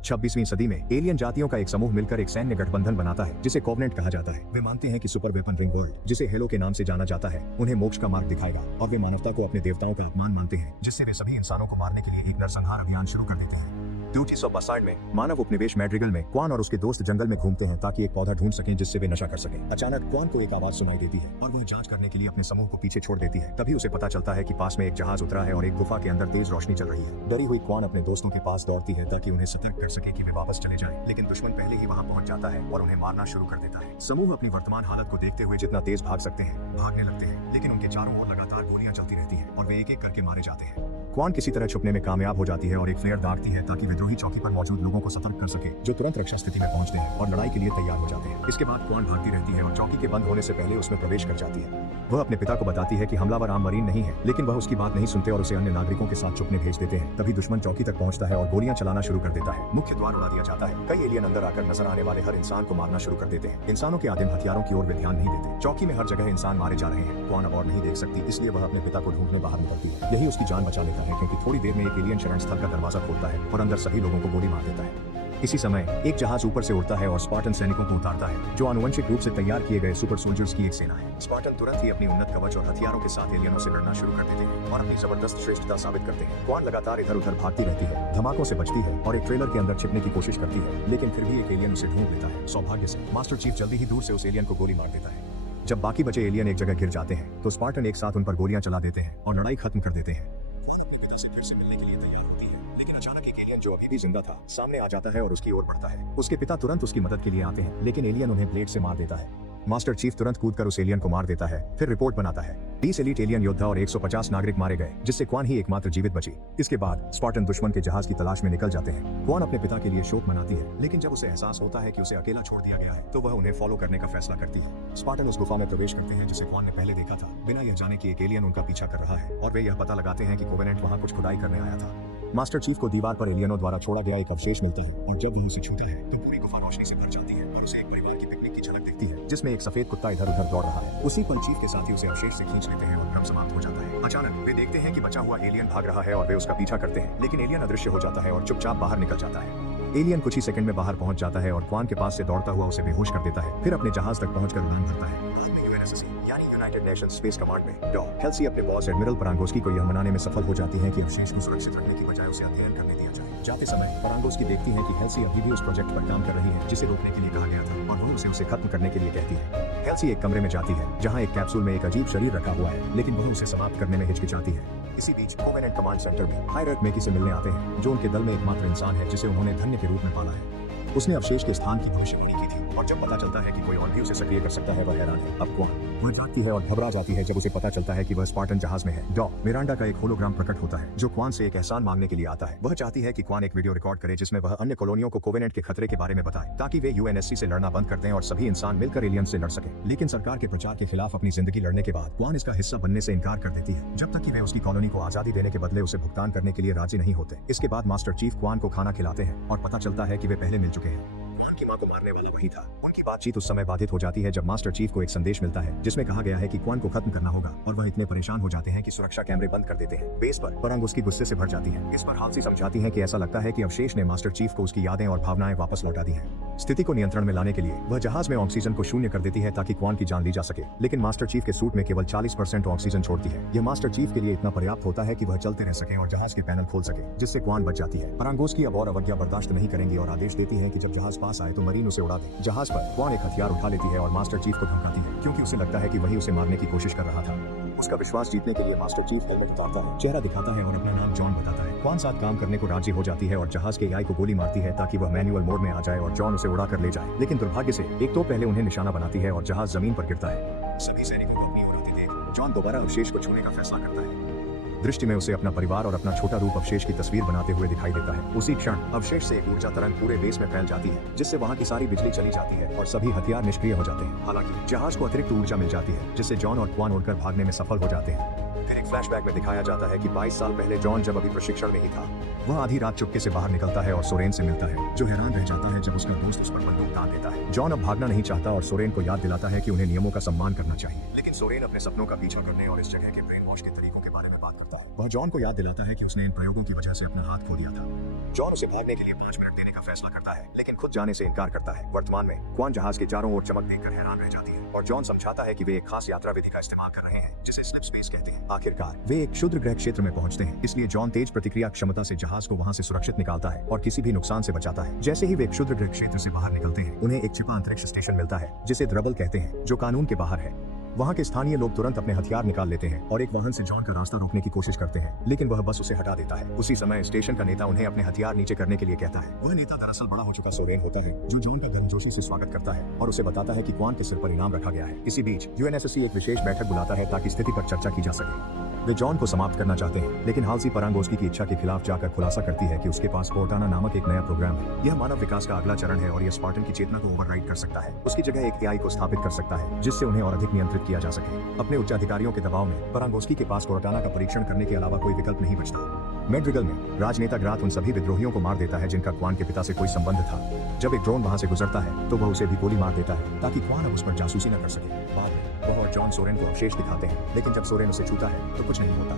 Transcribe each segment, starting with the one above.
26वीं सदी में एलियन जातियों का एक समूह मिलकर एक सैन्य गठबंधन बनाता है जिसे कोवेनेंट कहा जाता है। वे मानते हैं कि सुपर वेपन रिंग वर्ल्ड, जिसे हेलो के नाम से जाना जाता है, उन्हें मोक्ष का मार्ग दिखाएगा और वे मानवता को अपने देवताओं का अपमान मानते हैं, जिससे वे सभी इंसानों को मारने के लिए एक नरसंहार अभियान शुरू कर देते हैं। ड्यूटीज ऑफ बसार्ड में मानव उपनिवेश मैड्रिगल में क्वान और उसके दोस्त जंगल में घूमते हैं ताकि एक पौधा ढूंढ सकें जिससे वे नशा कर सकें। अचानक क्वान को एक आवाज सुनाई देती है और वह जांच करने के लिए अपने समूह को पीछे छोड़ देती है। तभी उसे पता चलता है कि पास में एक जहाज उतरा है और एक गुफा के अंदर तेज रोशनी चल रही है। डरी हुई क्वान अपने दोस्तों के पास दौड़ती है ताकि उन्हें सतर्क कर सके कि वे वापस चले जाएं, लेकिन दुश्मन पहले ही वहां पहुंच जाता है और उन्हें मारना शुरू कर देता है। समूह अपनी वर्तमान हालत को देखते हुए जितना तेज भाग सकते हैं भागने लगते हैं, लेकिन उनके चारों ओर लगातार गोलियां चलती रहती हैं और वे एक एक करके मारे जाते हैं। क्वान किसी तरह छुपने में कामयाब हो जाती है और एक फ्लेयर दागती है ताकि विद्रोही चौकी पर मौजूद लोगों को सतर्क कर सके, जो तुरंत रक्षा स्थिति में पहुंचते हैं और लड़ाई के लिए तैयार हो जाते हैं। इसके बाद क्वान भागती रहती है और चौकी के बंद होने से पहले उसमें प्रवेश कर जाती है। वह अपने पिता को बताती है कि हमलावर आम मरीन नहीं है, लेकिन वह उसकी बात नहीं सुनते और उसे अन्य नागरिकों के साथ छुपने भेज देते हैं। तभी दुश्मन चौकी तक पहुंचता है और गोलियां चलाना शुरू कर देता है। मुख्य द्वार उड़ा दिया जाता है। कई एलियन अंदर आकर नजर आने वाले हर इंसान को मारना शुरू कर देते हैं। इंसानों के आदिम हथियारों की ओर वे ध्यान नहीं देते। चौकी में हर जगह इंसान मारे जा रहे हैं। क्वान अब और नहीं देख सकती, इसलिए वह अपने पिता को ढूंढने बाहर निकलती है। यही उसकी जान बचा लेता है, क्योंकि थोड़ी देर में एक एलियन शरण स्थल का दरवाजा खोलता है और अंदर सभी लोगों को गोली मार देता है। इसी समय एक जहाज ऊपर से उड़ता है और स्पार्टन सैनिकों को उतारता है, जो आनुवंशिक रूप से तैयार किए गए सुपर सोल्जर्स की एक सेना है। स्पार्टन तुरंत ही अपनी उन्नत कवच और हथियारों के साथ एलियनों से लड़ना शुरू कर देते हैं और अपनी जबरदस्त श्रेष्ठता साबित करते हैं। क्वान लगातार इधर उधर भागती रहती है, धमाकों से बचती है और एक ट्रेलर के अंदर छिपने की कोशिश करती है, लेकिन फिर भी एक एलियन उसे ढूंढ लेता है। सौभाग्य से मास्टर चीफ जल्दी ही दूर से उस एलियन को गोली मार देता है। जब बाकी बचे एलियन एक जगह गिर जाते हैं तो स्पार्टन एक साथ उन पर गोलियां चला देते हैं और लड़ाई खत्म कर देते हैं। अपने पिता से फिर से मिलने के लिए तैयार होती है, लेकिन अचानक एक एलियन जो अभी भी जिंदा था सामने आ जाता है और उसकी ओर बढ़ता है। उसके पिता तुरंत उसकी मदद के लिए आते हैं, लेकिन एलियन उन्हें ब्लेड से मार देता है। मास्टर चीफ तुरंत कूदकर उस एलियन को मार देता है, फिर रिपोर्ट बनाता है 20 एलीट एलियन योद्धा और 150 नागरिक मारे गए, जिससे क्वान ही एकमात्र जीवित बची। इसके बाद स्पार्टन दुश्मन के जहाज की तलाश में निकल जाते हैं। क्वान अपने पिता के लिए शोक मनाती है, लेकिन जब उसे एहसास होता है कि उसे अकेला छोड़ दिया गया है तो वह उन्हें फॉलो करने का फैसला करती है। स्पार्टन उस गुफा में प्रवेश करते हैं जिसे क्वान ने पहले देखा था, बिना यह जाने कि एक एलियन उनका पीछा कर रहा है, और वे यह पता लगाते हैं कि कोवेनेंट वहां कुछ खुदाई करने आया था। मास्टर चीफ को दीवार पर एलियनों द्वारा छोड़ा गया एक अवशेष मिलता है और जब वह उसे छूता है तो पूरी गुफा रोशनी से भर जाती है और उसे एक परिवार की पिकनिक की झलक दिखती है, जिसमें एक सफेद कुत्ता इधर उधर दौड़ रहा है। उसी पल चीफ के साथी उसे अवशेष से खींच लेते हैं और क्रम समाप्त हो जाता है। अचानक वे देखते हैं कि बचा हुआ एलियन भाग रहा है और वे उसका पीछा करते हैं, लेकिन एलियन अदृश्य हो जाता है और चुपचाप बाहर निकल जाता है। एलियन कुछ ही सेकंड में बाहर पहुंच जाता है और क्वान के पास से दौड़ता हुआ उसे बेहोश कर देता है, फिर अपने जहाज तक पहुंचकर उड़ान भरता है। बाद में यूएनएससी यानी यूनाइटेड नेशंस स्पेस कमांड में डॉ हेल्सी अपने बॉस एडमिरल परांगोस्की को यह मनाने में सफल हो जाती है कि अवशेष को सुरक्षित रखने की बजाय उसे अध्ययन करने दिया जाए। जाते समय परांगोस्की देखती है कि हेल्सी अभी भी उस प्रोजेक्ट पर काम कर रही है जिसे रोकने के लिए कहा गया था, और वो उसे खत्म करने के लिए कहती है। हेल्सी एक कमरे में जाती है जहां एक कैप्सूल में एक अजीब शरीर रखा हुआ है, लेकिन वह उसे समाप्त करने में हिचकिचाती है। इसी बीच कोवेनेंट कमांड सेंटर में हायरक मेकी से मिलने आते हैं, जो उनके दल में एकमात्र इंसान है जिसे उन्होंने धन्य के रूप में पाला है। उसने अवशेष के स्थान की भविष्यवाणी की थी, और जब पता चलता है कि कोई और भी उसे सक्रिय कर सकता है वह हैरान है। अब क्वान वह जागती है और घबरा जाती है जब उसे पता चलता है कि वह स्पार्टन जहाज में है। डॉ मिरांडा का एक होलोग्राम प्रकट होता है जो क्वान से एक एहसान मांगने के लिए आता है। वह चाहती है कि क्वान एक वीडियो रिकॉर्ड करे जिसमें वह अन्य कॉलोनियों को कोवेनेंट के खतरे के बारे में बताए, ताकि वे यूएनएससी से लड़ना बंद कर दें और सभी इंसान मिलकर एलियन से लड़ सकें। लेकिन सरकार के प्रचार के खिलाफ अपनी जिंदगी लड़ने के बाद क्वान इसका हिस्सा बनने से इनकार कर देती है, जब तक कि वे उसकी कॉलोनी को आजादी देने के बदले उसे भुगतान करने के लिए राजी नहीं होते। इसके बाद मास्टर चीफ क्वान को खाना खिलाते हैं और पता चलता है कि वे पहले मिल चुके हैं। क्वान की मां को मारने वाला वही था। उनकी बातचीत उस समय बाधित हो जाती है जब मास्टर चीफ को एक संदेश मिलता है जिसमें कहा गया है कि क्वान को खत्म करना होगा, और वह इतने परेशान हो जाते हैं कि सुरक्षा कैमरे बंद कर देते हैं। बेस पर परांगोस्की गुस्से से भर जाती है। इस पर हाल्सी समझाती है कि ऐसा लगता है कि अवशेष ने मास्टर चीफ को उसकी यादें और भावनाएं वापस लौटा दी हैं। स्थिति को नियंत्रण में लाने के लिए वह जहाज में ऑक्सीजन को शून्य कर देती है ताकि क्वान की जान ली जा सके, लेकिन मास्टर चीफ के सूट में केवल 40% ऑक्सीजन छोड़ती है। यह मास्टर चीफ के लिए इतना पर्याप्त होता है कि वह चलते रह सके और जहाज के पैनल खोल सके, जिससे क्वान बच जाती है। परांगोस्की अब और अवज्ञा बर्दाश्त नहीं करेंगी और आदेश देती है कि जब जहाज पास आए तो मरीन उसे उड़ा दे। जहाज पर क्वान एक हथियार उठा लेती है और मास्टर चीफ को धमकाती है, क्योंकि उसे लगता है कि वही उसे मारने की कोशिश कर रहा था। उसका विश्वास जीतने के लिए मास्टर चीफ हेलमेट उतारता है, चेहरा दिखाता है और अपना नाम जॉन बताता है। क्वान साथ काम करने को राजी हो जाती है और जहाज के एआई को गोली मारती है ताकि वह मैनुअल मोड में आ जाए और जॉन उसे उड़ा कर ले जाए, लेकिन दुर्भाग्य से एक तो पहले उन्हें निशाना बनाती है और जहाज जमीन पर गिरता है। सभी सैनिकों को अपनी ओर आते देख जॉन दोबारा अवशेष को छूने का फैसला करता है। दृष्टि में उसे अपना परिवार और अपना छोटा रूप अवशेष की तस्वीर बनाते हुए दिखाई देता है। उसी क्षण अवशेष से एक ऊर्जा तरंग पूरे बेस में फैल जाती है, जिससे वहां की सारी बिजली चली जाती है और सभी हथियार निष्क्रिय हो जाते हैं। हालांकि जहाज को अतिरिक्त ऊर्जा मिल जाती है, जिससे जॉन और क्वान उड़कर भागने में सफल हो जाते हैं। फिर एक फ्लैशबैक में दिखाया जाता है कि 22 साल पहले जॉन जब अभी प्रशिक्षण में ही था, वह आधी रात चुपके से बाहर निकलता है और सोरेन से मिलता है, जो हैरान रह जाता है जब उसका दोस्त उस पर बंदूक तान देता है। जॉन अब भागना नहीं चाहता और सोरेन को याद दिलाता है कि उन्हें नियमों का सम्मान करना चाहिए, लेकिन सोरेन अपने सपनों का पीछा करने और इस जगह के ब्रेन वॉश के तरीकों के बारे में बात करता है। वह जॉन को याद दिलाता है कि उसने इन प्रयोगों की वजह से अपना हाथ खो दिया था। जॉन उसे भागने के लिए 5 मिनट देने का फैसला करता है, लेकिन खुद जाने से इनकार करता है। वर्तमान में क्वान जहाज के चारों ओर चमक देखकर हैरान रह जाती है और जॉन समझाता है कि वे एक खास यात्रा विधि का इस्तेमाल कर रहे हैं जिसे स्लिप स्पेस कहते हैं। आखिरकार वे एक क्षुद्र ग्रह क्षेत्र में पहुंचते हैं, इसलिए जॉन तेज प्रतिक्रिया क्षमता से जहाज को वहां से सुरक्षित निकालता है और किसी भी नुकसान से बचाता है। जैसे ही वे क्षुद्र ग्रह क्षेत्र से बाहर निकलते हैं, उन्हें एक छिपा अंतरिक्ष स्टेशन मिलता है जिसे द्रबल कहते हैं, जो कानून के बाहर है। वहाँ के स्थानीय लोग तुरंत अपने हथियार निकाल लेते हैं और एक वाहन से जॉन का रास्ता रोकने की कोशिश करते हैं, लेकिन वह बस उसे हटा देता है। उसी समय स्टेशन का नेता उन्हें अपने हथियार नीचे करने के लिए कहता है। वह नेता दरअसल बड़ा हो चुका सोरेन होता है, जो जॉन का गर्मजोशी से स्वागत करता है और उसे बताता है कि क्वान के सिर पर इनाम रखा गया है। इसी बीच यूएनएससी एक विशेष बैठक बुलाता है ताकि स्थिति पर चर्चा की जा सके। वे जॉन को समाप्त करना चाहते हैं, लेकिन हाल्सी परांगोस्की की इच्छा के खिलाफ जाकर खुलासा करती है कि उसके पास कोर्टाना नामक एक नया प्रोग्राम है। यह मानव विकास का अगला चरण है और यह स्पार्टन की चेतना को ओवरराइड कर सकता है। उसकी जगह एक एआई को स्थापित कर सकता है जिससे उन्हें और अधिक नियंत्रित किया जा सके। अपने उच्च अधिकारियों के दबाव में परांगोस्की के पास कोर्टाना का परीक्षण करने के अलावा कोई विकल्प नहीं बचता। मैड्रिगल में राजनेता ग्राथ उन सभी विद्रोहियों को मार देता है जिनका क्वान के पिता से कोई संबंध था। जब एक ड्रोन वहां से गुजरता है तो वह उसे भी गोली मार देता है ताकि क्वान अब उस पर जासूसी न कर सके। बाद में वह और जॉन सोरेन को अवशेष दिखाते हैं, लेकिन जब सोरेन उसे छूता है तो कुछ नहीं होता।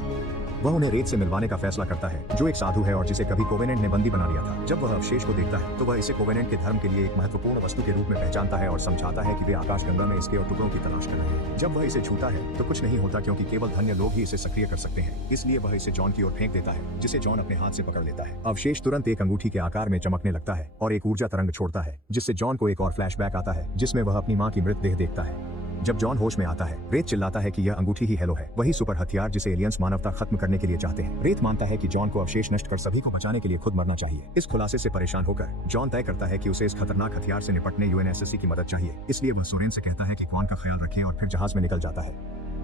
वह उन्हें रेत से मिलवाने का फैसला करता है, जो एक साधु है और जिसे कभी कोवेनेंट ने बंदी बना लिया था। जब वह अवशेष को देखता है तो वह इसे कोवेनेंट के धर्म के लिए एक महत्वपूर्ण वस्तु के रूप में पहचानता है और समझाता है कि वे आकाशगंगा में इसके और टुकड़ों की तलाश कर रहे हैं। जब वह इसे छूता है तो कुछ नहीं होता, क्योंकि केवल धन्य लोग ही इसे सक्रिय कर सकते हैं। इसलिए वह इसे जॉन की ओर फेंक देता है, जिसे जॉन अपने हाथ से पकड़ लेता है। अवशेष तुरंत एक अंगूठी के आकार में चमकने लगता है और एक ऊर्जा तरंग छोड़ता है, जिससे जॉन को एक और फ्लैशबैक आता है जिसमें वह अपनी मां की मृतदेह देखता है। जब जॉन होश में आता है, रेत चिल्लाता है कि यह अंगूठी ही हेलो है, वही सुपर हथियार जिसे एलियंस मानवता खत्म करने के लिए चाहते हैं। रेत मानता है कि जॉन को अवशेष नष्ट कर सभी को बचाने के लिए खुद मरना चाहिए। इस खुलासे से परेशान होकर जॉन तय करता है कि उसे इस खतरनाक हथियार से निपटने यूएनएससी की मदद चाहिए। इसलिए वह सोरेन से कहता है कि क्वान का ख्याल रखें और फिर जहाज में निकल जाता है।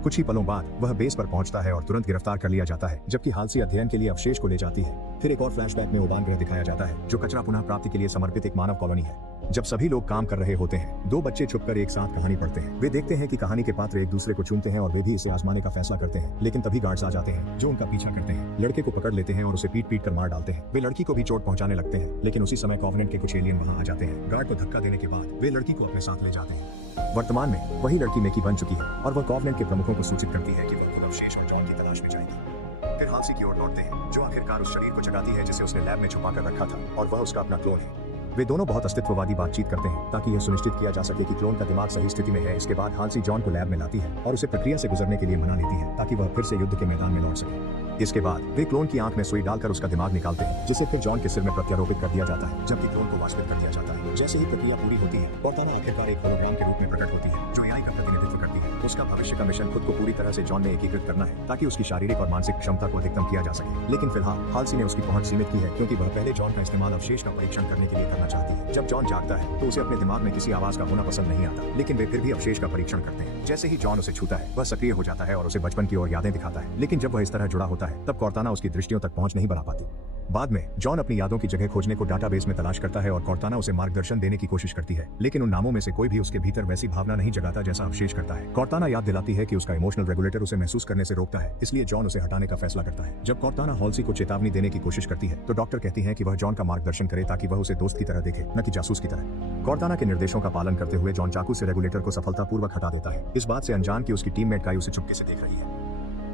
कुछ ही पलों बाद वह बेस पर पहुंचता है और तुरंत गिरफ्तार कर लिया जाता है, जबकि हाल्सी अध्ययन के लिए अवशेष को ले जाती है। फिर एक और फ्लैशबैक में उबान ग्रह दिखाया जाता है, जो कचरा पुनः प्राप्ति के लिए समर्पित एक मानव कॉलोनी है। जब सभी लोग काम कर रहे होते हैं, दो बच्चे छुपकर एक साथ कहानी पढ़ते हैं। वे देखते हैं कि कहानी के पात्र एक दूसरे को चूमते हैं और वे भी इसे आजमाने का फैसला करते हैं, लेकिन तभी गार्ड्स आ जाते हैं जो उनका पीछा करते हैं। लड़के को पकड़ लेते हैं और उसे पीट कर मार डालते हैं। वे लड़की को भी चोट पहुंचाने लगते हैं, लेकिन उसी समय कॉवेनेंट के कुछ एलियन वहां आ जाते हैं। गार्ड को धक्का देने के बाद वे लड़की को अपने साथ ले जाते हैं। वर्तमान में वही लड़की मेकी बन चुकी है और वह कॉवेनेंट के प्रमुखों को सूचित करती है कि वह खुद अवशेष और जॉन की तलाश में जाएगी। फिर हाल्सी की ओर लौटते हैं, जो आखिरकार उस शरीर को जगाती है जिसे उसने लैब में छुपा कर रखा था, और वह उसका अपना क्लोन है। वे दोनों बहुत अस्तित्ववादी बातचीत करते हैं ताकि यह सुनिश्चित किया जा सके कि क्लोन का दिमाग सही स्थिति में है। इसके बाद हाल्सी जॉन को लैब में लाती है और उसे प्रक्रिया से गुजरने के लिए मना लेती है ताकि वह फिर से युद्ध के मैदान में लौट सके। इसके बाद वे क्लोन की आंख में सुई डालकर उसका दिमाग निकालते हैं, जिसे फिर जॉन के सिर में प्रत्यारोपित कर दिया जाता है, जबकि क्लोन को वास्तविक कर दिया जाता है। जैसे ही प्रक्रिया पूरी होती है, कोर्टाना आखिरकार एक होलोग्राम के रूप में प्रकट होती है, जो एआई का प्रतिनिधित्व करती है। उसका भविष्य का मिशन खुद को पूरी तरह से जॉन में एकीकृत करना है ताकि उसकी शारीरिक और मानसिक क्षमता को अधिकतम किया जा सके। लेकिन फिलहाल हाल्सी ने उसकी पहुंच सीमित की है, क्योंकि वह पहले जॉन का इस्तेमाल अवशेष का परीक्षण करने के लिए करना चाहती है। जब जॉन जागता है तो उसे अपने दिमाग में किसी आवाज का होना पसंद नहीं आता, लेकिन वे फिर भी अवशेष का परीक्षण करते हैं। जैसे ही जॉन उसे छूता है, वह सक्रिय हो जाता है और उसे बचपन की ओर यादें दिखाता है। लेकिन जब वह इस तरह जुड़ा होता है, तब कोर्टाना उसकी दृष्टियों तक पहुंच नहीं बना पाती। बाद में जॉन अपनी यादों की जगह खोजने को डाटाबेस में तलाश करता है और कोर्टाना उसे मार्गदर्शन देने की कोशिश करती है, लेकिन उन नामों में से कोई भी उसके भीतर वैसी भावना नहीं जगाता जैसा अवशेष करता है। कोर्टाना याद दिलाती है कि उसका इमोशनल रेगुलेटर उसे महसूस करने से रोकता है, इसलिए जॉन उसे हटाने का फैसला करता है। जब कोर्टाना हाल्सी को चेतावनी देने की कोशिश करती है, तो डॉक्टर कहती है कि वह जॉन का मार्गदर्शन करे ताकि वह उसे दोस्त की तरह देखे, न कि जासूस की तरह। कोर्टाना के निर्देशों का पालन करते हुए जॉन चाकू से रेगुलेटर को सफलतापूर्वक हटा देता है, इस बात से अनजान कि उसकी टीममेट काई उसे चुपके से देख रही है।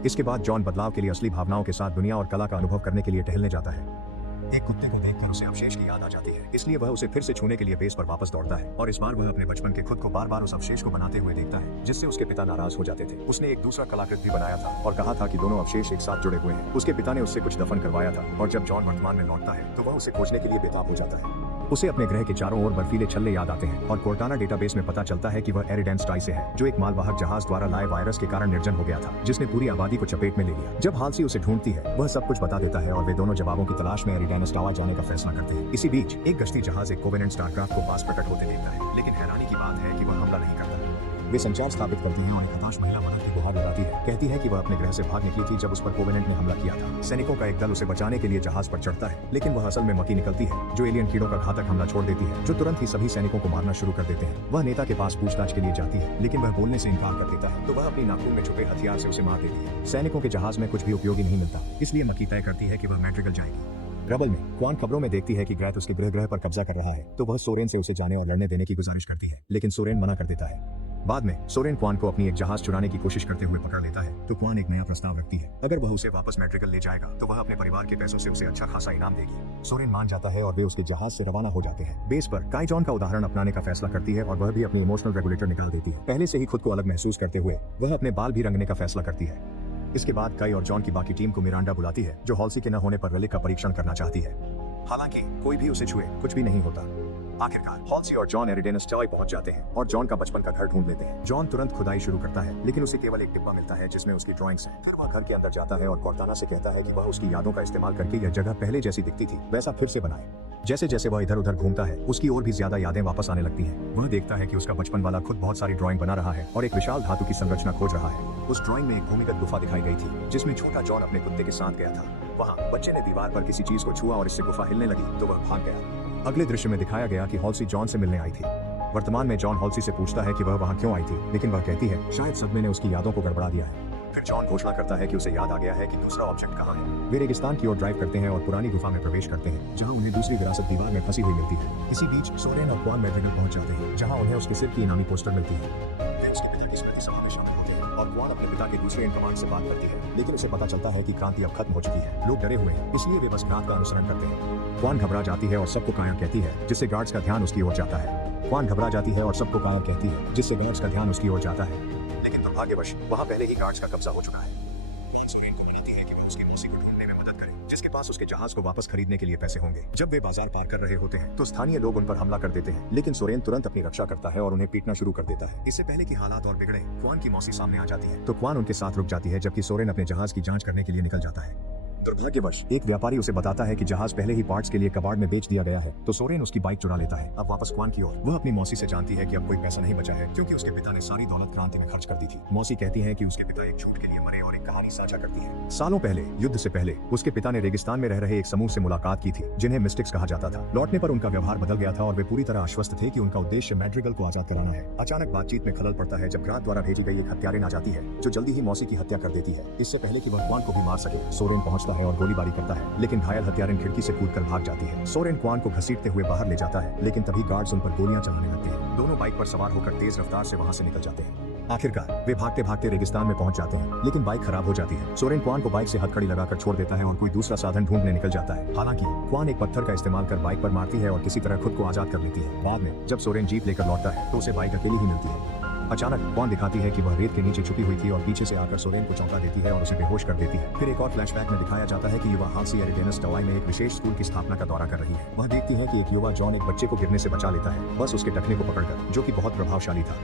इसके बाद जॉन बदलाव के लिए असली भावनाओं के साथ दुनिया और कला का अनुभव करने के लिए टहलने जाता है। एक कुत्ते को देखकर उसे अवशेष की याद आ जाती है, इसलिए वह उसे फिर से छूने के लिए बेस पर वापस दौड़ता है, और इस बार वह अपने बचपन के खुद को बार बार उस अवशेष को बनाते हुए देखता है, जिससे उसके पिता नाराज हो जाते थे। उसने एक दूसरा कलाकृत भी बनाया था और कहा था कि दोनों अवशेष एक साथ जुड़े हुए हैं। उसके पिता ने उससे कुछ दफन करवाया था, और जब जॉन वर्तमान में लौटता है तो वह उसे खोजने के लिए बेताब हो जाता है। उसे अपने ग्रह के चारों ओर बर्फीले छल्ले याद आते हैं और कोर्टाना डेटाबेस में पता चलता है कि वह एरिडेंस टाई से है, जो एक मालवाहक जहाज द्वारा लाए वायरस के कारण निर्जन हो गया था, जिसने पूरी आबादी को चपेट में ले लिया। जब हाल्सी उसे ढूंढती है, वह सब कुछ बता देता है और वे दोनों जवाबों की तलाश में एरिडेंस टावर जाने का फैसला करते हैं। इसी बीच एक गश्ती जहाज एक कोवेनेंट स्टारक्राफ्ट को पास प्रकट होते देखता है, लेकिन हैरानी की बात है कि वह हमला नहीं करता। वे संचार स्थापित करती है और एक हताश महिला मदद की गुहार लगाती है, कहती है कि वह अपने ग्रह से भाग निकली थी जब उस पर कोवेनेंट ने हमला किया था। सैनिकों का एक दल उसे बचाने के लिए जहाज पर चढ़ता है, लेकिन वह असल में मक्की निकलती है, जो एलियन कीड़ों का घातक हमला छोड़ देती है, जो तुरंत ही सभी सैनिकों को मारना शुरू कर देते हैं। वह नेता के पास पूछताछ के लिए जाती है, लेकिन वह बोलने से इनकार कर देता है, तो वह अपनी नाखून में छुपे हथियार से उसे मार देती है। सैनिकों के जहाज में कुछ भी उपयोगी नहीं मिलता, इसलिए मक्की तय करती है कि वह मैड्रिगल जाएगी। रबल में क्वान खबरों में देखती है कि ग्रैथ उसके गृह पर कब्जा कर रहा है, तो वह सोरेन से उसे जाने और लड़ने देने की गुजारिश करती है, लेकिन सोरेन मना कर देता है। बाद में सोरेन क्वान को अपनी एक जहाज चुराने की कोशिश करते हुए पकड़ लेता है तो क्वान एक नया प्रस्ताव रखती है। अगर वह उसे वापस मैड्रिगल ले जाएगा तो वह अपने परिवार के पैसों से उसे अच्छा खासा इनाम देगी। सोरेन मान जाता है और वे उसके जहाज से रवाना हो जाते हैं। बेस पर काई जॉन का उदाहरण अपनाने का फैसला करती है और वह भी अपनी इमोशनल रेगुलेटर निकाल देती है। पहले से ही खुद को अलग महसूस करते हुए वह अपने बाल भी रंगने का फैसला करती है। इसके बाद काई और जॉन की बाकी टीम को मिरांडा बुलाती है जो हॉल्सी के न होने पर रिलिक का परीक्षण करना चाहती है। हालांकि कोई भी उसे छुए कुछ भी नहीं होता। आखिरकार हॉल्सी और जॉन एरिडेनस टाई पहुंच जाते हैं और जॉन का बचपन का घर ढूंढ लेते हैं। जॉन तुरंत खुदाई शुरू करता है लेकिन उसे केवल एक डिब्बा मिलता है जिसमें उसकी ड्राइंग्स हैं। फिर वह घर के अंदर जाता है और कॉर्ताना से कहता है कि वह उसकी यादों का इस्तेमाल करके यह जगह पहले जैसी दिखती थी वैसा फिर से बनाए। जैसे जैसे वह इधर उधर घूमता है उसकी और भी ज्यादा यादें वापस आने लगती हैं। वह देखता है कि उसका बचपन वाला खुद बहुत सारी ड्राइंग बना रहा है और एक विशाल धातु की संरचना खोज रहा है। उस ड्राइंग में एक भूमिगत गुफा दिखाई गई थी जिसमें छोटा जॉन अपने कुत्ते के साथ गया था। वहाँ बच्चे ने दीवार पर किसी चीज को छुआ और इससे गुफा हिलने लगी तो वह भाग गया। अगले दृश्य में दिखाया गया कि हॉल्सी जॉन से मिलने आई थी। वर्तमान में जॉन हॉल्सी से पूछता है कि वह वहाँ क्यों आई थी लेकिन वह कहती है शायद सदमे ने उसकी यादों को गड़बड़ा दिया है। फिर जॉन घोषणा करता है कि उसे याद आ गया है कि दूसरा ऑब्जेक्ट कहाँ है। वे रेगिस्तान की ओर ड्राइव करते हैं और पुरानी गुफा में प्रवेश करते हैं जहाँ उन्हें दूसरी विरासत दीवार में फंसी हुई मिलती है। इसी बीच सोरेन और क्वान मैड्रिगल पहुंच जाते हैं जहाँ उन्हें उसके सिर की इनामी पोस्टर मिलती है। और क्वान अपने पिता के दूसरे इन कमांड से बात करती है लेकिन उसे पता चलता है कि क्रांति अब खत्म हो चुकी है। लोग डरे हुए हैं इसलिए वे बस क्रांत का अनुसरण करते हैं। क्वान घबरा जाती है और सबको कायर कहती है जिससे गार्ड्स का ध्यान उसकी ओर जाता है। क्वान घबरा जाती है और सबको कायर कहती है जिससे गार्ड्स का ध्यान उसकी ओर जाता है लेकिन दुर्भाग्यवश वहाँ पहले ही गार्ड्स का कब्जा हो चुका है। सोरेन को विनती है कि वह उसकी मौसी को ढूंढने में मदद करे जिसके पास उसके जहाज को वापस खरीदने के लिए पैसे होंगे। जब वे बाजार पार कर रहे होते हैं तो स्थानीय लोग उन पर हमला कर देते हैं लेकिन सोरेन तुरंत अपनी रक्षा करता है और उन्हें पीटना शुरू कर देता है। इससे पहले कि हालात और बिगड़े क्वान की मौसी सामने आ जाती है तो क्वान उनके साथ रुक जाती है जबकि सोरेन अपने जहाज की जांच करने के लिए निकल जाता है। दुर्भाग्यवश एक व्यापारी उसे बताता है कि जहाज पहले ही पार्ट्स के लिए कबाड़ में बेच दिया गया है तो सोरेन उसकी बाइक चुरा लेता है। अब वापस क्वान की ओर वह अपनी मौसी से जानती है कि अब कोई पैसा नहीं बचा है क्योंकि उसके पिता ने सारी दौलत क्रांति में खर्च कर दी थी। मौसी कहती है कि उसके पिता एक झूठ के लिए मरे और एक कहानी साझा करती है। सालों पहले युद्ध से पहले उसके पिता ने रेगिस्तान में रह रहे एक समूह से मुलाकात की थी जिन्हें मिस्टिक्स कहा जाता था। लौटने पर उनका व्यवहार बदल गया था और वे पूरी तरह आश्वस्त थे कि उनका उद्देश्य मैड्रिगल को आजाद कराना है। अचानक बातचीत में खलल पड़ता है जब क्रांत द्वारा भेजी गई एक हत्यारिन आ जाती है जो जल्दी ही मौसी की हत्या कर देती है। इससे पहले कि वह क्वान को भी मार सके सोरेन पहुंचता है और गोलीबारी करता है लेकिन घायल हत्यारिन खिड़की से कूदकर भाग जाती है। सोरेन क्वान को घसीटते हुए बाहर ले जाता है लेकिन तभी गार्ड्स उन पर गोलियां चलाने लगते हैं। दोनों बाइक पर सवार होकर तेज रफ्तार से वहां से निकल जाते हैं। आखिरकार वे भागते भागते रेगिस्तान में पहुंच जाते हैं लेकिन बाइक खराब हो जाती है। सोरेन क्वान को बाइक से हथकड़ी लगाकर छोड़ देता है और कोई दूसरा साधन ढूंढने निकल जाता है। हालांकि क्वान एक पत्थर का इस्तेमाल कर बाइक पर मारती है और किसी तरह खुद को आजाद कर लेती है। बाद में जब सोरेन जीप लेकर लौटता है तो उसे बाइक अकेली ही मिलती है। अचानक क्वान दिखाती है कि वह रेत के नीचे छुपी हुई थी और पीछे से आकर सोरेन को चौंका देती है और उसे बेहोश कर देती है। फिर एक और फ्लैशबैक में दिखाया जाता है कि युवा हाल्सी एरिडेनस टवाई में एक विशेष स्कूल की स्थापना का दौरा कर रही है। वह देखती है कि एक युवा जॉन एक बच्चे को गिरने से बचा लेता है बस उसके टखने को पकड़कर जो कि बहुत प्रभावशाली था।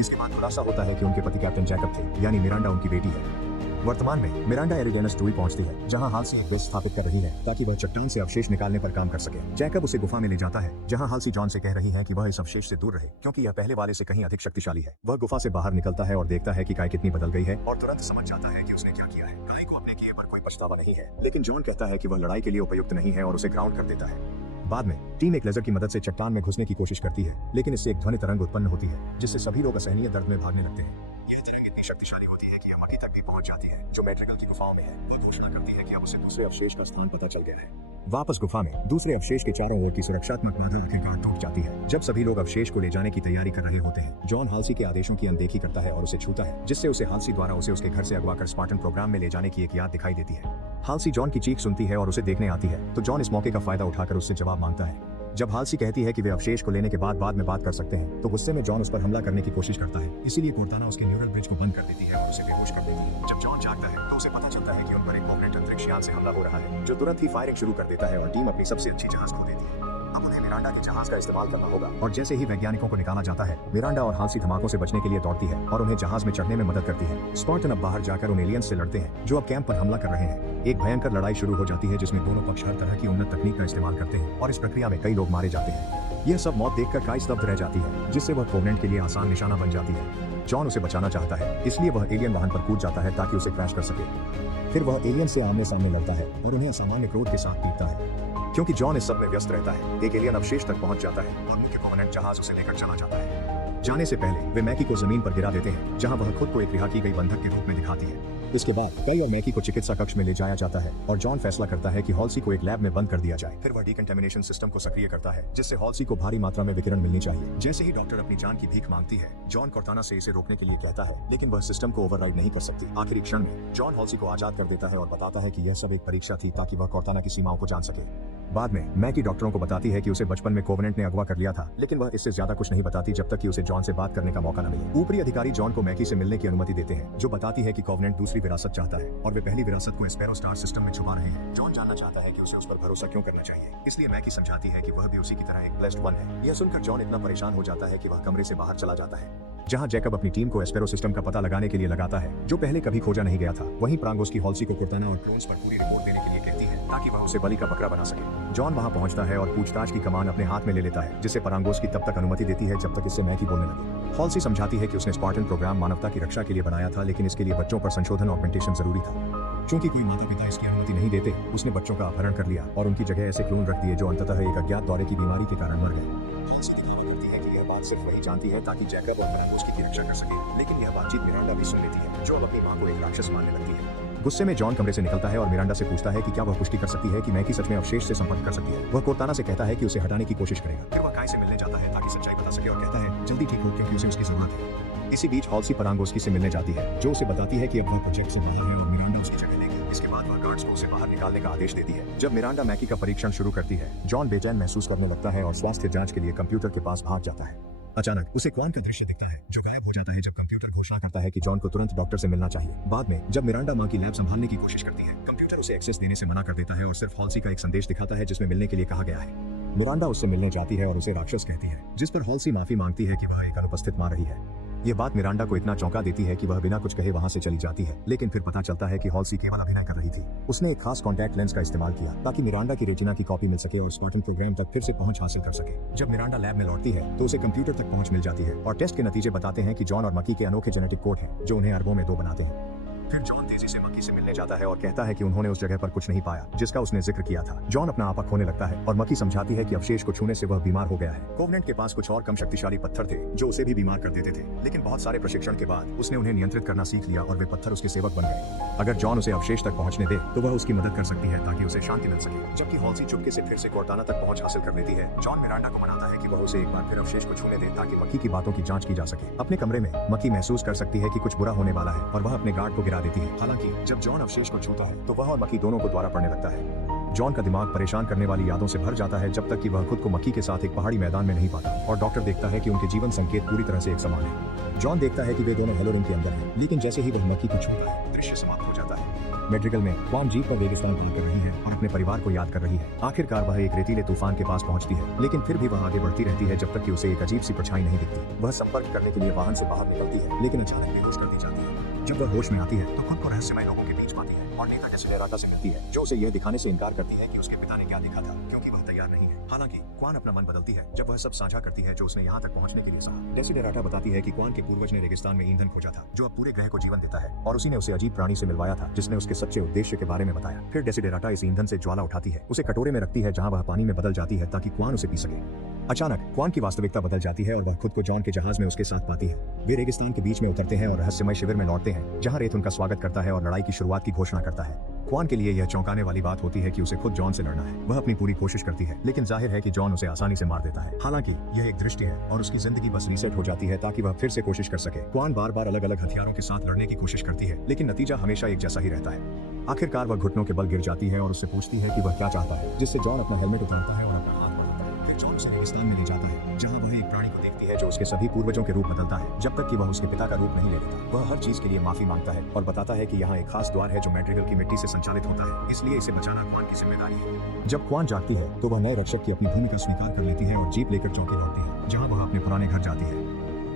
इसके बाद खुलासा होता है कि उनके पति कैप्टन जैकब थे यानी मिरांडा उनकी बेटी है। वर्तमान में मिरांडा एरिडेनस टूई पहुंचती है जहां हाल्सी एक बेस स्थापित कर रही है ताकि वह चट्टान से अवशेष निकालने पर काम कर सके। जैकब उसे गुफा में ले जाता है जहां हाल्सी जॉन से कह रही है कि वह इस अवशेष से दूर रहे क्योंकि यह पहले वाले से कहीं अधिक शक्तिशाली है। वह गुफा से बाहर निकलता है और देखता है कि काय कितनी बदल गई है और तुरंत समझ जाता है कि उसने क्या किया है। काय को अपने किए पर कोई पछतावा नहीं है लेकिन जॉन कहता है कि वह लड़ाई के लिए उपयुक्त नहीं है और उसे ग्राउंड कर देता है। बाद में टीम एक लेजर की मदद से चट्टान में घुसने की कोशिश करती है लेकिन इससे एक ध्वनि तरंग उत्पन्न होती है जिससे सभी लोग असहनीय दर्द में भागने लगते हैं। यह तरंग इतनी शक्तिशाली होती है कि यह मटी तक भी पहुंच जाती है जो मैड्रिगल की गुफाओं में है। वह घोषणा करती है कि अब उसे दूसरे अवशेष का स्थान पता चल गया है। वापस गुफा में दूसरे अवशेष के चारों ओर की सुरक्षात्मक बाधा आखिरकार टूट जाती है। जब सभी लोग अवशेष को ले जाने की तैयारी कर रहे होते हैं जॉन हाल्सी के आदेशों की अनदेखी करता है और उसे छूता है जिससे उसे हाल्सी द्वारा उसे उसके घर से अगवा कर स्पार्टन प्रोग्राम में ले जाने की एक याद दिखाई देती है। हाल्सी जॉन की चीख सुनती है और उसे देखने आती है तो जॉन इस मौके का फायदा उठाकर उससे जवाब मांगता है। जब हाल्सी कहती है कि वे अवशेष को लेने के बाद में बात कर सकते हैं तो गुस्से में जॉन उस पर हमला करने की कोशिश करता है। इसीलिए कोर्टाना उसके न्यूरल ब्रिज को बंद कर देती है और उसे बेहोश कर देती है। जब जॉन जागता है तो उसे पता चलता है कि उन पर एक कॉर्पोरेट अंतरिक्ष यान से हमला हो रहा है जो तुरंत ही फायरिंग शुरू कर देता है और टीम अपनी सबसे अच्छी जहाज खो देती है। अब उन्हें मिरांडा के जहाज का इस्तेमाल करना होगा और जैसे ही वैज्ञानिकों को निकाला जाता है मिरांडा और हाल्सी धमाकों से बचने के लिए दौड़ती है और उन्हें जहाज में चढ़ने में मदद करती है। स्पार्टन अब बाहर जाकर उन एलियंस से लड़ते हैं जो अब कैंप पर हमला कर रहे हैं। एक भयंकर लड़ाई शुरू हो जाती है जिसमें दोनों पक्ष हर तरह की उन्नत तकनीक का इस्तेमाल करते हैं और इस प्रक्रिया में कई लोग मारे जाते हैं। यह सब मौत देखकर काई स्तब्ध रह जाती है जिससे वह कोवेनेंट के लिए आसान निशाना बन जाती है। जॉन उसे बचाना चाहता है इसलिए वह एलियन वाहन पर कूद जाता है ताकि उसे क्रैश कर सके। फिर वह एलियन से आमने सामने लड़ता है और उन्हें असामान्य क्रोध के साथ पीटता है। क्योंकि जॉन इस सब में व्यस्त रहता है एक एलियन अवशेष तक पहुंच जाता है और मुख्य कोवेनेंट जहाज उसे लेकर चला जाता है। जाने से पहले वे मैकी को जमीन पर गिरा देते हैं जहां वह खुद को एक रिहा की गई बंधक के रूप में दिखाती है। इसके बाद कई और मैकी को चिकित्सा कक्ष में ले जाया जाता है और जॉन फैसला करता है कि हॉल्सी को एक लैब में बंद कर दिया जाए। फिर वह डिकंटामिनेशन सिस्टम को सक्रिय करता है जिससे हॉल्सी को भारी मात्रा में विकिरण मिलनी चाहिए। जैसे ही डॉक्टर अपनी जान की भीख मांगती है, जॉन कॉर्ताना से इसे रोकने के लिए कहता है, लेकिन वह सिस्टम को ओवरराइड नहीं कर सकती। आखिरी क्षण में जॉन हॉल्सी को आजाद कर देता है और बताता है कि यह सब एक परीक्षा थी ताकि वह कॉर्ताना की सीमाओं को जान सके। बाद में मैकी डॉक्टरों को बताती है कि उसे बचपन में कोवेनेंट ने अगवा कर लिया था, लेकिन वह इससे ज्यादा कुछ नहीं बताती जब तक कि उसे जॉन से बात करने का मौका न मिले। ऊपरी अधिकारी जॉन को मैकी से मिलने की अनुमति देते हैं, जो बताती है कि कोवेनेंट दूसरी विरासत चाहता है और वे पहली विरासत को स्पैरो स्टार सिस्टम में छुपा रहे हैं। जॉन जानना चाहता है कि उसे उस पर भरोसा क्यों करना चाहिए, इसलिए मैकी समझाती है कि वह भी उसी की तरह एक ब्लेस्ड वन है। यह सुनकर जॉन इतना परेशान हो जाता है कि वह कमरे से बाहर चला जाता है, जहां जैकब अपनी टीम को एस्पेरो सिस्टम का पता लगाने के लिए लगाता है, जो पहले कभी खोजा नहीं गया था। वहीं प्रांगोस की हॉल्सी को कॉर्ताना और क्लोन्स पर पूरी रिपोर्ट देने के लिए कहती है ताकि वह उसे बलि का बकरा बना सके। जॉन वहां पहुंचता है और पूछताछ की कमान अपने हाथ में ले लेता है, जिसे प्रांगोस की तब तक अनुमति देती है जब तक इससे मैकी बोलने लगे। हॉल्सी समझाती है कि उसने स्पार्टन प्रोग्राम मानवता की रक्षा के लिए बनाया था, लेकिन इसके लिए बच्चों पर संशोधन ऑगमेंटेशन जरूरी था। चूंकि कोई माता पिता इसकी अनुमति नहीं देते, उसने बच्चों का अपहरण कर लिया और उनकी जगह ऐसे क्लोन रख दिए जो अंततः एक अज्ञात दौरे की बीमारी के कारण मर गए। हॉल्सी दावा करती है कि यह बात सिर्फ वही जानती है ताकि जैकब और प्रांगोस की रक्षा कर सके, लेकिन यह बातचीत मिरांडा भी सुन लेती है, जो अब अपनी मां को एक राक्षस मानने लगती है। गुस्से में जॉन कमरे से निकलता है और मिरांडा से पूछता है कि क्या वह पुष्टि कर सकती है कि मैकी सच में अवशेष से संपर्क कर सकती है। वह कॉर्ताना से कहता है कि उसे हटाने की कोशिश करेगा। फिर वह काय से मिलने जाता है ताकि सच्चाई बता सके और कहता है जल्दी ठीक हो क्योंकि उसे उसकी जरूरत है। इसी बीच हॉल्सी परांगोस्की से मिलने जाती है, जो उसे बताती है कि अब वह प्रोजेक्ट से बाहर है और मिरांडा उसकी जगह लेगी। इसके बाद वह गार्ड्स को उसे बाहर निकालने का आदेश देती है। जब मिरांडा मैकी का परीक्षण शुरू करती है, जॉन बेचैन महसूस करने लगता है और स्वास्थ्य जांच के लिए कंप्यूटर के पास भाग जाता है। अचानक उसे क्वान का दृश्य दिखता है, जो गायब हो जाता है जब कंप्यूटर घोषणा करता है कि जॉन को तुरंत डॉक्टर से मिलना चाहिए। बाद में जब मिरांडा मां की लैब संभालने की कोशिश करती है, कंप्यूटर उसे एक्सेस देने से मना कर देता है और सिर्फ हॉल्सी का एक संदेश दिखाता है जिसमें मिलने के लिए कहा गया है। मिरांडा उससे मिलने जाती है और उसे राक्षस कहती है, जिस पर हॉल्सी माफी मांगती है कि वह एक अनुपस्थित मां रही है। ये बात मिरांडा को इतना चौंका देती है कि वह बिना कुछ कहे वहां से चली जाती है, लेकिन फिर पता चलता है कि हॉल्सी केवल अभिनय कर रही थी। उसने एक खास कॉन्टैक्ट लेंस का इस्तेमाल किया ताकि मिरांडा की रेटिना की कॉपी मिल सके और स्पार्टन प्रोग्राम तक फिर से पहुंच हासिल कर सके। जब मिरांडा लैब में लौटती है तो उसे कंप्यूटर तक पहुंच मिल जाती है और टेस्ट के नतीजे बताते हैं कि जॉन और मकी के अनोखे जेनेटिक कोड हैं, जो उन्हें अरबों में दो बनाते हैं। फिर जॉन तेजी से मकी से मिलने जाता है और कहता है कि उन्होंने उस जगह पर कुछ नहीं पाया जिसका उसने जिक्र किया था। जॉन अपना आपा खोने लगता है और मकी समझाती है कि अवशेष को छूने से वह बीमार हो गया है। कोवेनेंट के पास कुछ और कम शक्तिशाली पत्थर थे जो उसे भी बीमार कर देते थे, लेकिन बहुत सारे प्रशिक्षण के बाद उसने उन्हें नियंत्रित करना सीख लिया और वे पत्थर उसके सेवक बन गए। अगर जॉन उसे अवशेष तक पहुंचने दे तो वह उसकी मदद कर सकती है ताकि उसे शांति मिल सके। जबकि हॉल्सी चुपके से फिर से कॉर्ताना तक पहुंच हासिल कर लेती है, जॉन मिरांडा को मनाता है कि वह उसे एक बार फिर अवशेष को छूने दे ताकि मकी की बातों की जांच की जा सके। अपने कमरे में मकी महसूस कर सकती है कि कुछ बुरा होने वाला है और वह अपने गार्ड को गिरा देती है। हालांकि जब जॉन अवशेष को छूता है तो वह और मकी दोनों को द्वारा पड़ने लगता है। जॉन का दिमाग परेशान करने वाली यादों से भर जाता है जब तक कि वह खुद को मकी के साथ एक पहाड़ी मैदान में नहीं पाता और डॉक्टर देखता है कि उनके जीवन संकेत पूरी तरह से एक समान है। जॉन देखता है कि वे दोनों हेलो रूम के अंदर हैं, लेकिन जैसे ही वह मकी को छूता है, दृश्य समाप्त हो जाता है। मेड्रिगल में क्वान जीप पर रेगिस्तान पार कर रही है और अपने परिवार को याद कर रही है। आखिरकार वह एक रेतीले तूफान के पास पहुंचती है, लेकिन फिर भी वह आगे बढ़ती रहती है जब तक कि उसे एक अजीब सी परछाई नहीं दिखती। वह संपर्क करने के लिए वाहन से बाहर निकलती है, लेकिन अचानक बेहोश कर दी जाती है। जब वह होश में आती है तो खुद को रहस्यमय लोगों के बीच पाती है और नेता डेसिडेराटा से मिलती है, जो उसे यह दिखाने से इनकार करती है कि उसके पिता ने क्या देखा था, क्योंकि वह तैयार नहीं है। हालांकि क्वान अपना मन बदलती है जब वह सब साझा करती है जो उसने यहाँ तक पहुँचने के लिए सहा। डेसिडेराटा बताती है कि क्वान के पूर्वज ने रेगिस्तान में ईंधन खोजा था जो अब पूरे ग्रह को जीवन देता है, और उसी ने उसे अजीब प्राणी से मिलवाया था जिसने उसके सच्चे उद्देश्य के बारे में बताया। फिर डेसिडेराटा इस ईंधन से ज्वाला उठाती है, उसे कटोरे में रखती है जहाँ वह पानी में बदल जाती है ताकि क्वान उसे पी सके। अचानक क्वान की वास्तविकता बदल जाती है और वह खुद को जॉन के जहाज में उसके साथ पाती है। वे रेगिस्तान के बीच में उतरते हैं और रहस्यमय शिविर में लौटते हैं जहाँ रेत उनका स्वागत करता है और लड़ाई की शुरुआत की घोषणा करता है। क्वान के लिए यह चौंकाने वाली बात होती है कि उसे खुद जॉन से लड़ना है। वह अपनी पूरी कोशिश करती है, लेकिन जाहिर है कि जॉन उसे आसानी से मार देता है। हालांकि यह एक दृष्टि है और उसकी जिंदगी बस रीसेट हो जाती है ताकि वह फिर से कोशिश कर सके। क्वान बार बार अलग अलग हथियारों के साथ लड़ने की कोशिश करती है, लेकिन नतीजा हमेशा एक जैसा ही रहता है। आखिरकार वह घुटनों के बल गिर जाती है और उससे पूछती है कि वह क्या चाहता है, जिससे जॉन अपना हेलमेट उतारता है और अपना हाथ बढ़ाता है। फिर जॉन उसे रेगिस्तान में ले जाता है जहाँ वह एक प्राणी को देखती है जो उसके सभी पूर्वजों के रूप बदलता है, जब तक कि वह उसके पिता का रूप नहीं ले लेता। वह हर चीज के लिए माफी मांगता है और बताता है कि यहाँ एक खास द्वार है जो मेड्रिगल की मिट्टी से संचालित होता है, इसलिए इसे बचाना क्वान की जिम्मेदारी है। जब क्वान जागती है तो वह नए रक्षक की अपनी भूमिका स्वीकार कर लेती है और जीप लेकर चौकी लौटती है जहाँ वह अपने पुराने घर जाती है।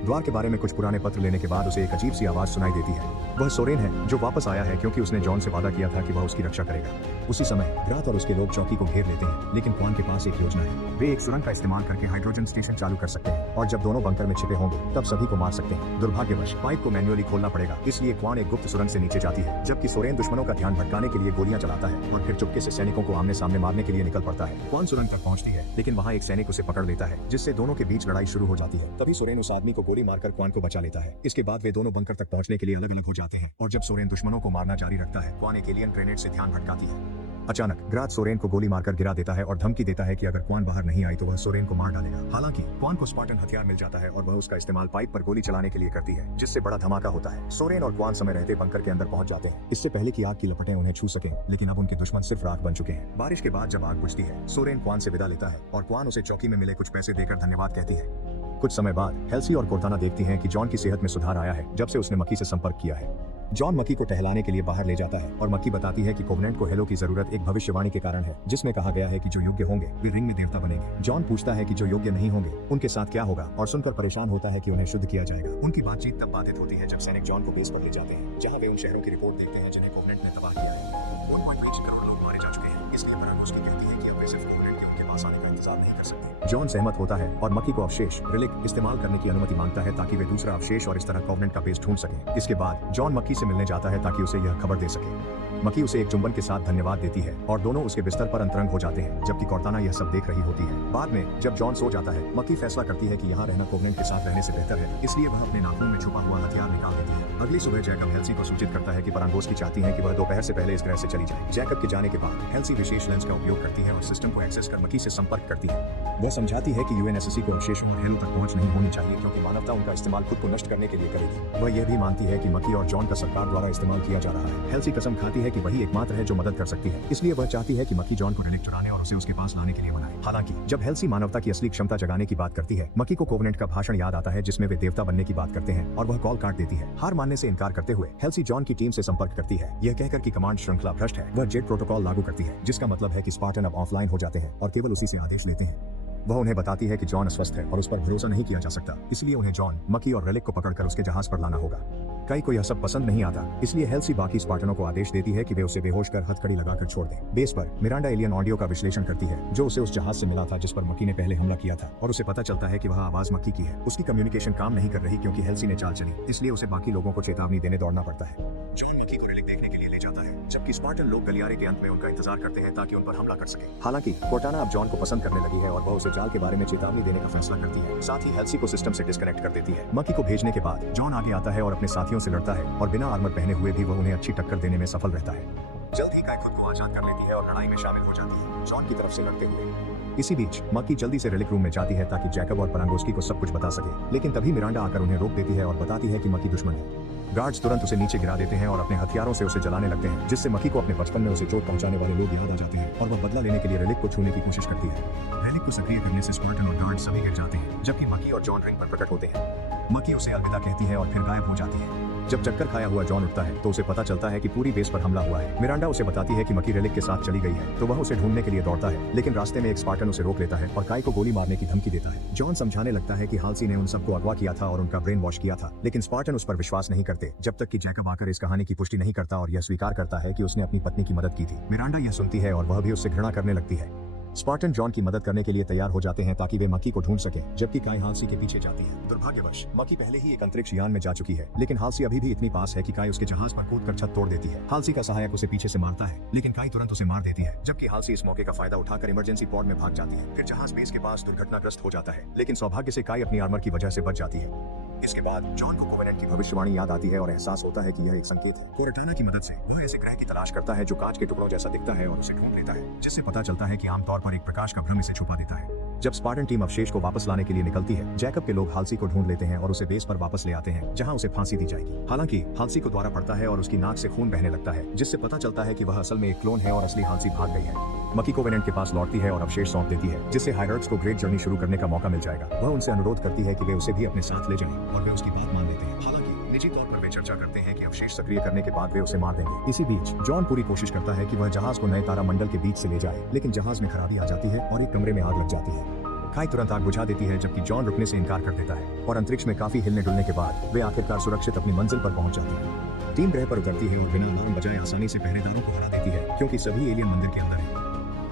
द्वार के बारे में कुछ पुराने पत्र लेने के बाद उसे एक अजीब सी आवाज सुनाई देती है। वह सोरेन है जो वापस आया है क्योंकि उसने जॉन से वादा किया था कि वह उसकी रक्षा करेगा। उसी समय ग्राथ और उसके लोग चौकी को घेर लेते हैं, लेकिन क्वान के पास एक योजना है। वे एक सुरंग का इस्तेमाल करके हाइड्रोजन स्टेशन चालू कर सकते हैं और जब दोनों बंकर में छिपे होंगे तब सभी को मार सकते हैं। दुर्भाग्यवश पाइप को मैन्युअली खोलना पड़ेगा, इसलिए क्वान एक गुप्त सुरंग से नीचे जाती है, जबकि सोरेन दुश्मनों का ध्यान भटकाने के लिए गोलियां चलाता है और फिर चुपके से सैनिकों को आमने सामने मारने के लिए निकल पड़ता है। क्वान सुरंग तक पहुंचती है, लेकिन वहाँ एक सैनिक उसे पकड़ लेता है, जिससे दोनों के बीच लड़ाई शुरू हो जाती है। तभी सोरेन उस आदमी को गोली मारकर क्वान को बचा लेता है। इसके बाद वे दोनों बंकर तक पहुंचने के लिए अलग अलग हो जाते हैं और जब सोरेन दुश्मनों को मारना जारी रखता है, क्वान एक एलियन ग्रेनेड से ध्यान भटकाती है। अचानक ग्राज सोरेन को गोली मारकर गिरा देता है और धमकी देता है कि अगर क्वान बाहर नहीं आई तो वह सोरेन को मार डालेगा। हालांकि क्वान को स्पार्टन हथियार मिल जाता है और वह उसका इस्तेमाल पाइप पर गोली चलाने के लिए करती है, जिससे बड़ा धमाका होता है। सोरेन और क्वान समय रहते बंकर के अंदर पहुंच जाते हैं, इससे पहले कि आग की लपटें उन्हें छू सकें, लेकिन अब उनके दुश्मन सिर्फ राख बन चुके हैं। बारिश के बाद जब आग बुझती है, सोरेन क्वान से विदा लेता है और क्वान उसे चौकी में मिले कुछ पैसे देकर धन्यवाद कहती है। कुछ समय बाद हेल्सी और कोर्टाना देखती हैं कि जॉन की सेहत में सुधार आया है जब से उसने मक्की से संपर्क किया है। जॉन मक्की को टहलाने के लिए बाहर ले जाता है और मक्की बताती है कि कोवेनेंट को हेलो की जरूरत एक भविष्यवाणी के कारण है, जिसमें कहा गया है कि जो योग्य होंगे वे रिंग में देवता बनेंगे। जॉन पूछता है कि जो योग्य नहीं होंगे उनके साथ क्या होगा और सुनकर परेशान होता है कि उन्हें शुद्ध किया जाएगा। उनकी बातचीत तब बाधित होती है जब सैनिक जॉन को बेस पर ले जाते हैं, जहाँ वे उन शहरों की रिपोर्ट देखते हैं जिन्हें कोवेनेंट ने तबाह किया है। 1.5 करोड़ लोग मारे जा चुके हैं, इसलिए उसकी कहती है कि अब वे सिर्फ कोवेनेंट के उनके पास आने का इंतजार नहीं कर सकते। जॉन सहमत होता है और मक्की को अवशेष रिलिक इस्तेमाल करने की अनुमति मांगता है ताकि वे दूसरा अवशेष और इस तरह कोवेनेंट का बेस ढूंढ सके। इसके बाद जॉन मक्की से मिलने जाता है ताकि उसे यह खबर दे सके। मक्की उसे एक चुंबन के साथ धन्यवाद देती है और दोनों उसके बिस्तर पर अंतरंग हो जाते हैं, जबकि कोर्टाना यह सब देख रही होती है। बाद में जब जॉन सो जाता है, मक्की फैसला करती है कि यहाँ रहना कोवेनेंट के साथ रहने से बेहतर है, इसलिए वह अपने नाखून में छुपा हुआ हथियार निकाल देती है। अगली सुबह जैकब हेल्सी को सूचित करता है कि परांगोस्की चाहती है कि वह दोपहर से पहले इस ग्रह से चली जाए। जैकब के जाने के बाद हेल्सी विशेष लेंस का उपयोग करती है और सिस्टम को एक्सेस कर मक्की से संपर्क करती है। वह समझाती है कि यूएनएससी को अवशेषों और हेलो तक पहुंच नहीं होनी चाहिए, क्योंकि मानवता उनका इस्तेमाल खुद को नष्ट करने के लिए करेगी। वह यह भी मानती है कि मक्की और जॉन का सरकार द्वारा इस्तेमाल किया जा रहा है। हेल्सी कसम खाती है कि वही एकमात्र है जो मदद कर सकती है, इसलिए वह चाहती है कि मक्की जॉन को रिलिक चुराने और उसे उसके पास लाने के लिए मनाए। हालांकि जब हेल्सी मानवता की असली क्षमता जगाने की बात करती है, मक्की को कोवेनेंट का भाषण याद आता है जिसमें वे देवता बनने की बात करते हैं और वह कॉल काट देती है। हार मानने से इनकार करते हुए हेल्सी जॉन की टीम से संपर्क करती है, यह कहकर कि कमांड श्रृंखला भ्रष्ट है। वह जेट प्रोटोकॉल लागू करती है, जिसका मतलब है कि स्पार्टन अब ऑफलाइन हो जाते हैं और केवल उसी से आदेश लेते हैं। वह उन्हें बताती है कि जॉन अस्वस्थ है और उस पर भरोसा नहीं किया जा सकता, इसलिए उन्हें जॉन, मक्की और रिलिक को पकड़कर उसके जहाज पर लाना होगा। काई को यह सब पसंद नहीं आता, इसलिए हेल्सी बाकी स्पार्टनों को आदेश देती है कि वे उसे बेहोश कर हथकड़ी लगाकर छोड़ दें। बेस पर मिरांडा एलियन ऑडियो का विश्लेषण करती है जो उसे उस जहाज से मिला था जिस पर मक्की ने पहले हमला किया था, और उसे पता चलता है कि वह आवाज मक्की की है। उसकी कम्युनिकेशन काम नहीं कर रही क्योंकि हेल्सी ने चाल चली, इसलिए उसे बाकी लोगों को चेतावनी देने दौड़ना पड़ता है। जॉन मक्की को रिलिक देखने के लिए ले जाता है, जबकि स्पार्टन लोग गलियारे के अंत में उनका इंतजार करते हैं ताकि उन पर हमला कर सके। हालांकि कोर्टाना अब जॉन को पसंद करने लगी है और वह उसे जाल के बारे में चेतावनी देने का फैसला करती है, साथ ही हेल्सी को सिस्टम से डिस्कनेक्ट कर देती है। मक्की को भेजने के बाद जॉन आगे आता है और अपने साथियों से लड़ता है और बिना आर्मर पहने हुए भी वह उन्हें अच्छी टक्कर देने में सफल रहता है। जल्द ही काय खुद को आजाद कर लेती है और लड़ाई में शामिल हो जाती है, जॉन की तरफ से लड़ते हुए। इसी बीच मक्की जल्दी से रिलिक रूम में जाती है ताकि जैकब और परांगोस्की को सब कुछ बता सके, लेकिन तभी मिरांडा आकर उन्हें रोक देती है और बताती है कि मक्की दुश्मन है। गार्ड्स तुरंत उसे नीचे गिरा देते हैं और अपने हथियारों से उसे जलाने लगते हैं, जिससे मक्की को अपने बचपन में उसे चोट पहुंचाने वाले लोग याद आ जाते हैं और वह बदला लेने के लिए रिलिक को छूने की कोशिश करती है। रिलिक को सक्रिय करने से स्पार्टन और गार्ड सभी गिर जाते हैं, जबकि मक्की और जॉन रिंग पर प्रकट होते हैं। मक्की उसे अलविदा कहती है और फिर गायब हो जाती है। जब चक्कर खाया हुआ जॉन उठता है तो उसे पता चलता है कि पूरी बेस पर हमला हुआ है। मिरांडा उसे बताती है कि मक्की रिलिक के साथ चली गई है, तो वह उसे ढूंढने के लिए दौड़ता है, लेकिन रास्ते में एक स्पार्टन उसे रोक लेता है और काय को गोली मारने की धमकी देता है। जॉन समझाने लगता है कि हाल्सी ने उन सबको अगवा किया था और उनका ब्रेन वॉश किया था, लेकिन स्पार्टन उस पर विश्वास नहीं करते जब तक कि जैकब आकर इस कहानी की पुष्टि नहीं करता और यह स्वीकार करता है कि उसने अपनी पत्नी की मदद की थी। मिरांडा यह सुनती है और वह भी उससे घृणा करने लगती है। स्पार्टन जॉन की मदद करने के लिए तैयार हो जाते हैं ताकि वे मक्की को ढूंढ सकें, जबकि काय हाल्सी के पीछे जाती है। दुर्भाग्यवश मक्की पहले ही एक अंतरिक्ष यान में जा चुकी है, लेकिन हाल्सी अभी भी इतनी पास है कि काय उसके जहाज पर कूदकर छत तोड़ देती है। हाल्सी का सहायक उसे पीछे से मारता है, लेकिन काय तुरंत उसे मार देती है, जबकि हाल्सी इस मौके का फायदा उठाकर इमरजेंसी पॉड में भाग जाती है। फिर जहाज बेस के पास दुर्घटनाग्रस्त हो जाता है, लेकिन सौभाग्य से काय अपनी आर्मर की वजह से बच जाती है। इसके बाद जॉन को कोवेनेंट की भविष्यवाणी याद आती है और एहसास होता है कि यह एक संकेत है। कोर्टाना की मदद से वह ऐसे ग्रह की तलाश करता है जो कांच के टुकड़ों जैसा दिखता है और उसे ढूंढ लेता है, जिससे पता चलता है कि आमतौर पर एक प्रकाश का भ्रम इसे छुपा देता है। जब स्पार्टन टीम अवशेष को वापस लाने के लिए निकलती है, जैकब के लोग हाल्सी को ढूंढ लेते हैं और उसे बेस पर वापस ले आते हैं, जहां उसे फांसी दी जाएगी। हालांकि हाल्सी को द्वारा पड़ता है और उसकी नाक से खून बहने लगता है, जिससे पता चलता है कि वह असल में एक क्लोन है और असली हाल्सी भाग गई है। मक्की कोवेनेंट के पास लौटती है और अवशेष सौंप देती है, जिससे हायरर्ट्स को ग्रेट जर्नी शुरू करने का मौका मिल जाएगा। वह उनसे अनुरोध करती है कि वे उसे भी अपने साथ ले जाएं, और वे उसकी बात मान लेते हैं। हालांकि निजी तौर पर वे चर्चा करते हैं कि अवशेष सक्रिय करने के बाद वे उसे मार देंगे। इसी बीच जॉन पूरी कोशिश करता है कि वह जहाज को नए तारामंडल के बीच से ले जाए, लेकिन जहाज में खराबी आ जाती है और एक कमरे में आग लग जाती है। काय तुरंत आग बुझा देती है, जबकि जॉन रुकने से इनकार कर देता है, और अंतरिक्ष में काफी हिलने डुलने के बाद वे आखिरकार सुरक्षित अपनी मंजिल पर पहुंच जाती है। टीम ग्रह पर उतरती है और बिना अलार्म बजाए आसानी से पहरेदारों को हरा देती है, क्योंकि सभी एलियन मंदिर के अंदर है।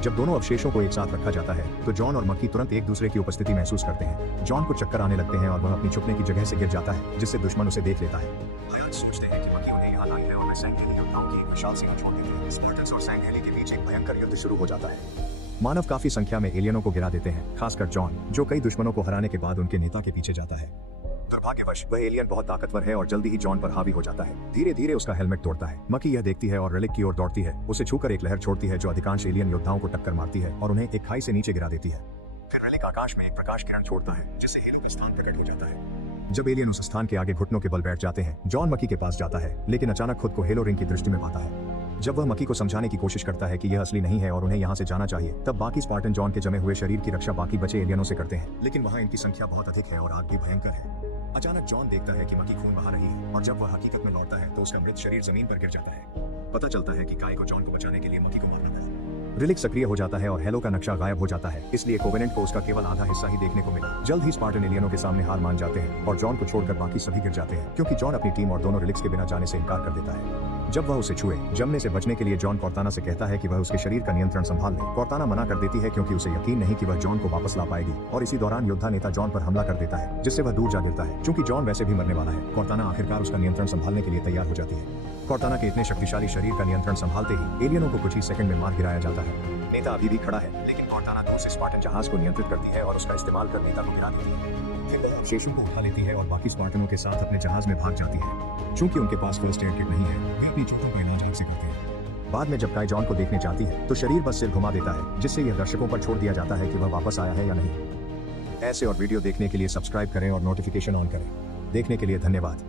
जब दोनों अवशेषों को एक साथ रखा जाता है तो जॉन और मक्की तुरंत एक दूसरे की उपस्थिति महसूस करते हैं। जॉन को चक्कर आने लगते हैं और वह अपनी छुपने की जगह से गिर जाता है, जिससे दुश्मन उसे देख लेता है। हायरर्ट्स सोचते हैं कि मक्की उन्हें यहाँ लाई है और वे सैंगहेली योद्धाओं की एक विशाल सीमा छोड़ देते हैं। स्पार्टन्स और सैंगहेली के बीच एक भयंकर युद्ध शुरू हो जाता है। मानव काफी संख्या में एलियनों को गिरा देते हैं, खासकर जॉन, जो कई दुश्मनों को हराने के बाद उनके नेता के पीछे जाता है। दुर्भाग्यवश वह एलियन बहुत ताकतवर है और जल्दी ही जॉन पर हावी हो जाता है। धीरे धीरे उसका हेलमेट तोड़ता है। मकी यह देखती है और रिलिक की ओर दौड़ती है। उसे छूकर एक लहर छोड़ती है जो अधिकांश एलियन योद्धाओं को टक्कर मारती है और उन्हें एक खाई से नीचे गिरा देती है। फिर रिलिक आकाश में एक प्रकाश किरण छोड़ता है जिससे हेलो का स्थान प्रकट हो जाता है। जब एलियन उस स्थान के आगे घुटनों के बल बैठ जाते हैं, जॉन मकी के पास जाता है, लेकिन अचानक खुद को हेलो रिंग की दृष्टि में पाता है। जब वह मकी को समझाने की कोशिश करता है कि यह असली नहीं है और उन्हें यहाँ से जाना चाहिए, तब बाकी स्पार्टन जॉन के जमे हुए शरीर की रक्षा बाकी बचे एलियनों से करते हैं, लेकिन वहाँ इनकी संख्या बहुत अधिक है और आग भी भयंकर है। अचानक जॉन देखता है कि मकी खून बहा रही है और जब वह हकीकत में लौटता है तो उसका मृत शरीर जमीन पर गिर जाता है। पता चलता है कि काय को जॉन को बचाने के लिए मकी को मारना पड़ा। रिलिक सक्रिय हो जाता है और हेलो का नक्शा गायब हो जाता है, इसलिए कोवेनेंट को उसका केवल आधा हिस्सा ही देखने को मिला। जल्द ही स्पार्टन एलियनों के सामने हार मान जाते हैं और जॉन को छोड़कर बाकी सभी गिर जाते हैं, क्योंकि जॉन अपनी टीम और दोनों रिलिक्स के बिना जाने से इनकार कर देता है। जब वह उसे छुए, जमने से बचने के लिए जॉन कॉर्ताना से कहता है कि वह उसके शरीर का नियंत्रण संभाल ले। कॉर्ताना मना कर देती है क्योंकि उसे यकीन नहीं कि वह जॉन को वापस ला पाएगी, और इसी दौरान योद्धा नेता जॉन पर हमला कर देता है, जिससे वह दूर जा देता है। क्योंकि जॉन वैसे भी मरने वाला है, कॉर्ताना आखिरकार उसका नियंत्रण संभालने के लिए तैयार हो जाती है। कॉर्ताना के इतने शक्तिशाली शरीर का नियंत्रण संभालते ही एलियनों को कुछ ही सेकंड में मार गिराया जाता है। नेता अभी भी खड़ा है, लेकिन कॉर्ताना दूर से स्पार्टन जहाज को नियंत्रित करती है और उसका इस्तेमाल कर नेता को गिरा देती है। फिर वह अवशेषों को उठा लेती है और बाकी स्पार्टनों के साथ अपने जहाज में भाग जाती है। चूंकि उनके पास फर्स्ट एड किट नहीं है, वे अपनी चोटों का इलाज ठीक से करते हैं। बाद में जब काय जॉन को देखने जाती है तो शरीर बस सिर घुमा देता है, जिससे यह दर्शकों पर छोड़ दिया जाता है कि वह वापस आया है या नहीं। ऐसे और वीडियो देखने के लिए सब्सक्राइब करें और नोटिफिकेशन ऑन करें। देखने के लिए धन्यवाद।